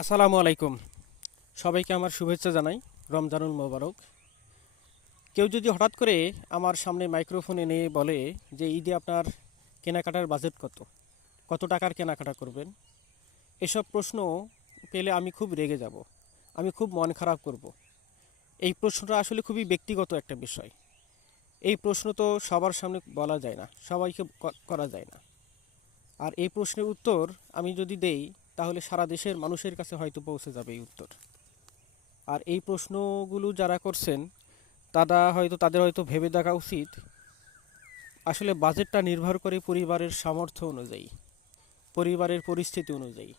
আসসালামু আলাইকুম। সবাইকে আমার শুভেচ্ছা জানাই। রমজানুল মোবারক। কেউ যদি হঠাৎ করে আমার সামনে মাইক্রোফোন এনে বলে যে, ঈদে আপনার কেনাকাটার বাজেট কত? কত টাকার কেনাকাটা করবেন? এসব প্রশ্ন পেলে আমি খুব রেগে যাব। আমি খুব মন খারাপ করব। এই প্রশ্নটা আসলে খুবই ব্যক্তিগত একটা বিষয়। এই প্রশ্ন তো সবার সামনে বলা যায় না, সবাইকে করা যায় না। আর এই প্রশ্নের উত্তর আমি যদি দেই তাহলে সারা দেশের মানুষের কাছে হয়তো পৌঁছে যাবে এই উত্তর। আর এই প্রশ্নগুলো যারা করছেন, তারা হয়তো, তাদের হয়তো ভেবে দেখা উচিত, আসলে বাজেটটা নির্ভর করে পরিবারের সামর্থ্য অনুযায়ী, পরিবারের পরিস্থিতি অনুযায়ী।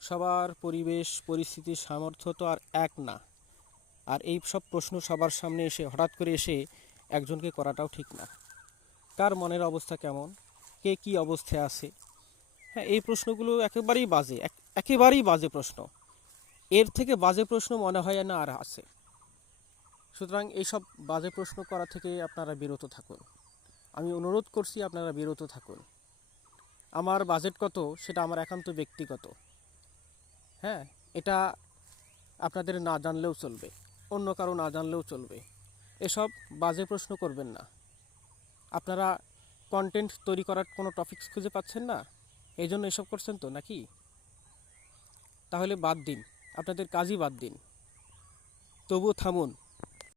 সবার পরিবেশ পরিস্থিতি সামর্থ্য তো আর এক না। আর এই সব প্রশ্ন সবার সামনে এসে, হঠাৎ করে এসে একজনকে করাটাও ঠিক না। কার মনের অবস্থা কেমন? কে কি অবস্থায় আছে? হ্যাঁ এই প্রশ্নগুলো একেবারেই বাজে, এক- একেবারেই বাজে প্রশ্ন। এর থেকে বাজে প্রশ্ন মনে হয় না আর আছে। সুতরাং এইসব বাজে প্রশ্ন করা থেকে আপনারা বিরত থাকুন। আমি অনুরোধ করছি আপনারা বিরত থাকুন। আমার বাজেট কত, সেটা আমার একান্ত ব্যক্তিগত। হ্যাঁ এটা আপনাদের না জানলেও চলবে, অন্য কারও না জানলেও চলবে। এসব বাজে প্রশ্ন করবেন না। আপনারা কন্টেন্ট তৈরি করার কোনো টপিকস খুঁজে পাচ্ছেন না? এই জন্য এসব করছেন তো, নাকি? তাহলে বাদ দিন, আপনাদের কাজই বাদ দিন। তবুও থামুন।